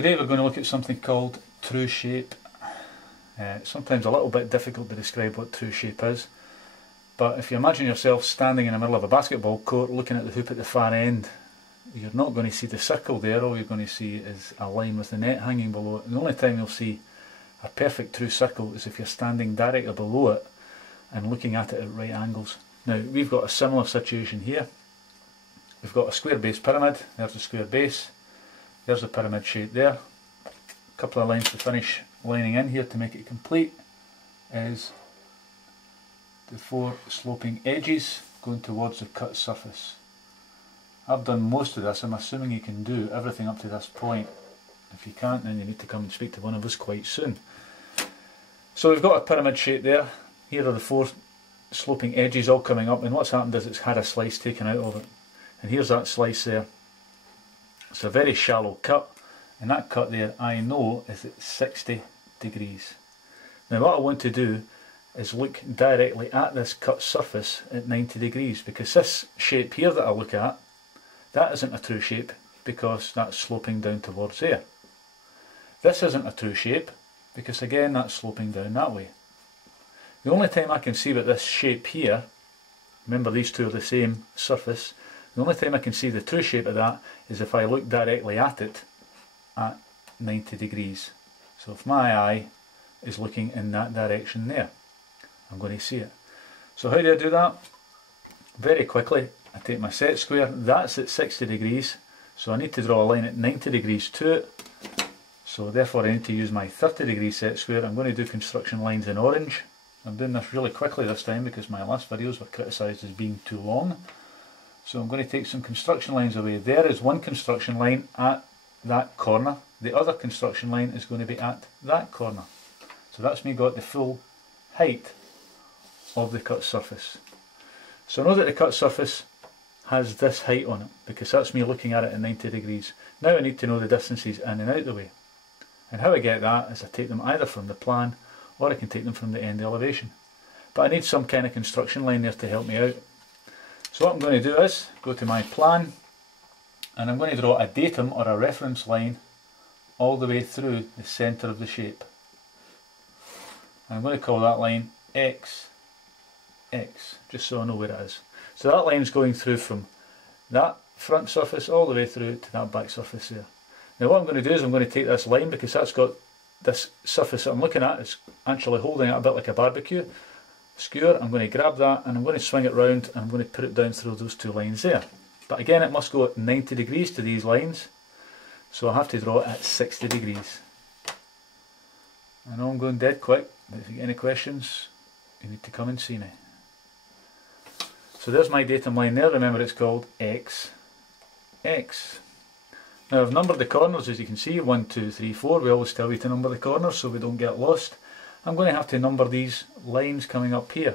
Today we're going to look at something called true shape. It's sometimes a little bit difficult to describe what true shape is, but if you imagine yourself standing in the middle of a basketball court looking at the hoop at the far end, you're not going to see the circle there. All you're going to see is a line with the net hanging below it. And the only time you'll see a perfect true circle is if you're standing directly below it and looking at it at right angles. Now we've got a similar situation here. We've got a square base pyramid. There's the square base. There's the pyramid shape there. A couple of lines to finish lining in here to make it complete is the four sloping edges going towards the cut surface. I've done most of this. I'm assuming you can do everything up to this point. If you can't, then you need to come and speak to one of us quite soon. So we've got a pyramid shape there. Here are the four sloping edges all coming up, and what's happened is it's had a slice taken out of it. And here's that slice there. It's a very shallow cut, and that cut there I know is at 60 degrees. Now what I want to do is look directly at this cut surface at 90 degrees, because this shape here that I look at, that isn't a true shape because that's sloping down towards there. This isn't a true shape because again that's sloping down that way. The only time I can see with this shape here, remember these two are the same surface, the only time I can see the true shape of that is if I look directly at it at 90 degrees. So if my eye is looking in that direction there, I'm going to see it. So how do I do that? Very quickly, I take my set square, that's at 60 degrees, so I need to draw a line at 90 degrees to it. So therefore I need to use my 30 degree set square. I'm going to do construction lines in orange. I'm doing this really quickly this time because my last videos were criticised as being too long. So I'm going to take some construction lines away. There is one construction line at that corner. The other construction line is going to be at that corner. So that's me got the full height of the cut surface. So I know that the cut surface has this height on it because that's me looking at it at 90 degrees. Now I need to know the distances in and out the way. And how I get that is I take them either from the plan or I can take them from the end elevation. But I need some kind of construction line there to help me out. So what I'm going to do is go to my plan and I'm going to draw a datum or a reference line all the way through the centre of the shape. And I'm going to call that line X, X, just so I know where it is. So that line's going through from that front surface all the way through to that back surface there. Now what I'm going to do is I'm going to take this line, because that's got this surface that I'm looking at, it's actually holding it a bit like a barbecue skewer. I'm going to grab that and I'm going to swing it round and I'm going to put it down through those two lines there. But again it must go at 90 degrees to these lines, so I have to draw it at 60 degrees. I know I'm going dead quick, but if you get any questions you need to come and see me. So there's my datum line there. Remember it's called X, X. Now I've numbered the corners, as you can see, 1, 2, 3, 4. We always tell you to number the corners so we don't get lost. I'm going to have to number these lines coming up here.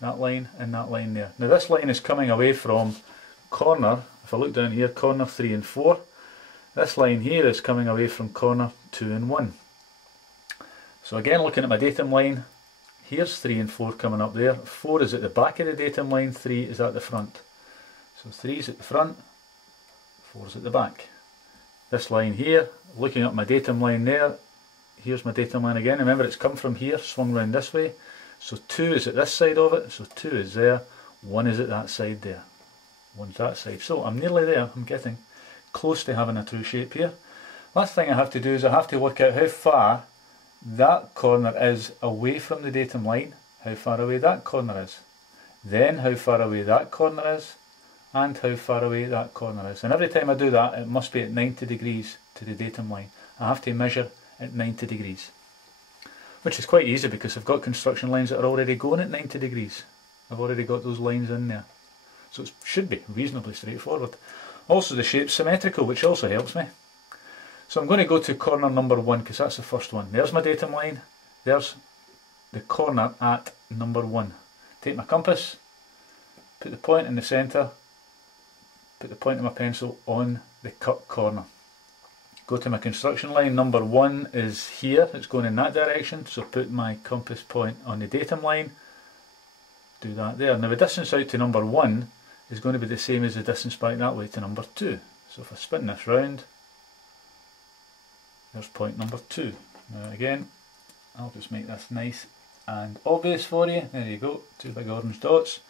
That line and that line there. Now this line is coming away from corner, if I look down here, corner 3 and 4. This line here is coming away from corner 2 and 1. So again, looking at my datum line, here's 3 and 4 coming up there. 4 is at the back of the datum line, 3 is at the front. So 3 is at the front, 4 is at the back. This line here, looking at my datum line there, here's my datum line again. Remember it's come from here, swung round this way. So 2 is at this side of it, so 2 is there, 1 is at that side there. 1's that side. So I'm nearly there, I'm getting close to having a true shape here. Last thing I have to do is I have to work out how far that corner is away from the datum line, how far away that corner is, then how far away that corner is, and how far away that corner is. And every time I do that it must be at 90 degrees to the datum line. I have to measure at 90 degrees. Which is quite easy because I've got construction lines that are already going at 90 degrees. I've already got those lines in there. So it should be reasonably straightforward. Also the shape's symmetrical, which also helps me. So I'm going to go to corner number 1 because that's the first one. There's my datum line, there's the corner at number 1. Take my compass, put the point in the centre, put the point of my pencil on the cut corner. Go to my construction line, number 1 is here, it's going in that direction, so put my compass point on the datum line, do that there. Now the distance out to number 1 is going to be the same as the distance back that way to number 2. So if I spin this round, There's point number 2. Now again, I'll just make this nice and obvious for you. There you go, 2 big orange dots.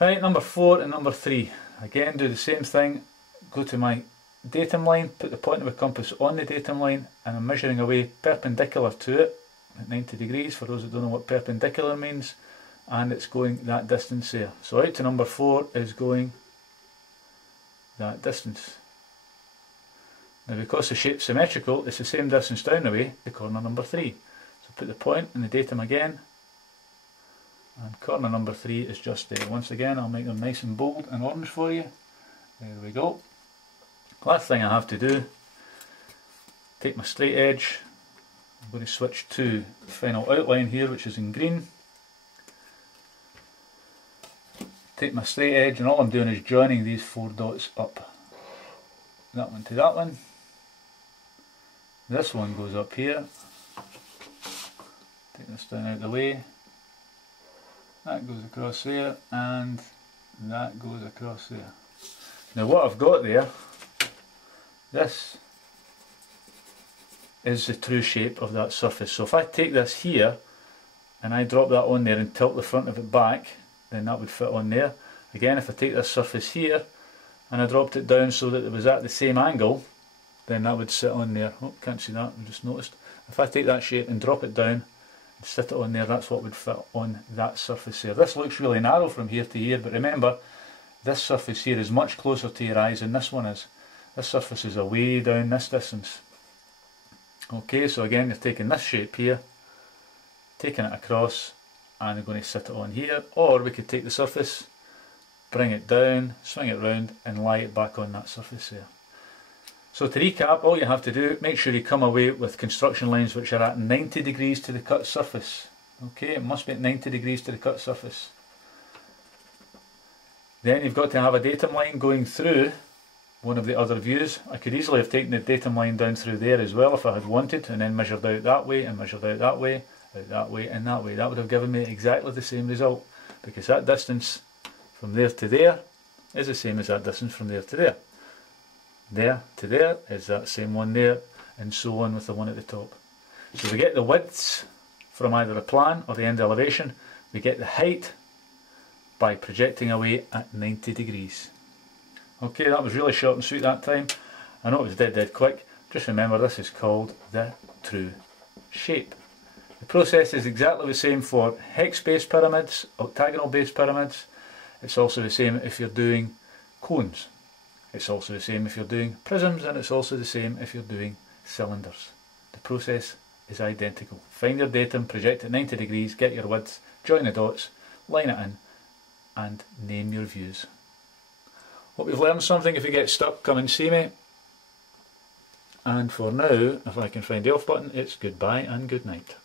Right, number 4 and number 3. Again, do the same thing. Go to my datum line, put the point of a compass on the datum line, and I'm measuring away perpendicular to it at 90 degrees, for those that don't know what perpendicular means, and it's going that distance there. So out to number 4 is going that distance. Now because the shape's symmetrical, it's the same distance down the way to corner number 3. So put the point in the datum again, and corner number 3 is just there. Once again, I'll make them nice and bold and orange for you. There we go. Last thing I have to do, take my straight edge. I'm going to switch to the final outline here, which is in green. Take my straight edge, and all I'm doing is joining these 4 dots up. That one to that one. This one goes up here. Take this down out of the way. That goes across there, and that goes across there. Now what I've got there, this is the true shape of that surface. So if I take this here and I drop that on there and tilt the front of it back, then that would fit on there. Again, if I take this surface here and I dropped it down so that it was at the same angle, then that would sit on there. Oh, can't see that, I just noticed. If I take that shape and drop it down and sit it on there, that's what would fit on that surface there. This looks really narrow from here to here, but remember, this surface here is much closer to your eyes than this one is. This surface is away down this distance. Okay, so again, you're taking this shape here, taking it across, and you're going to sit it on here. Or we could take the surface, bring it down, swing it round, and lie it back on that surface there. So to recap, all you have to do, make sure you come away with construction lines which are at 90 degrees to the cut surface. Okay, it must be at 90 degrees to the cut surface. Then you've got to have a datum line going through one of the other views. I could easily have taken the datum line down through there as well if I had wanted, and then measured out that way, and measured out that way, and that way. That would have given me exactly the same result, because that distance from there to there is the same as that distance from there to there. There to there is that same one there, and so on with the one at the top. So we get the widths from either the plan or the end elevation. We get the height by projecting away at 90 degrees. Okay, that was really short and sweet that time. I know it was dead quick. Just remember, this is called the true shape. The process is exactly the same for hex-based pyramids, octagonal-based pyramids. It's also the same if you're doing cones. It's also the same if you're doing prisms, and it's also the same if you're doing cylinders. The process is identical. Find your datum, project at 90 degrees, get your widths, join the dots, line it in, and name your views. Hope you've learned something. If you get stuck, come and see me. And for now, if I can find the off button, it's goodbye and good night.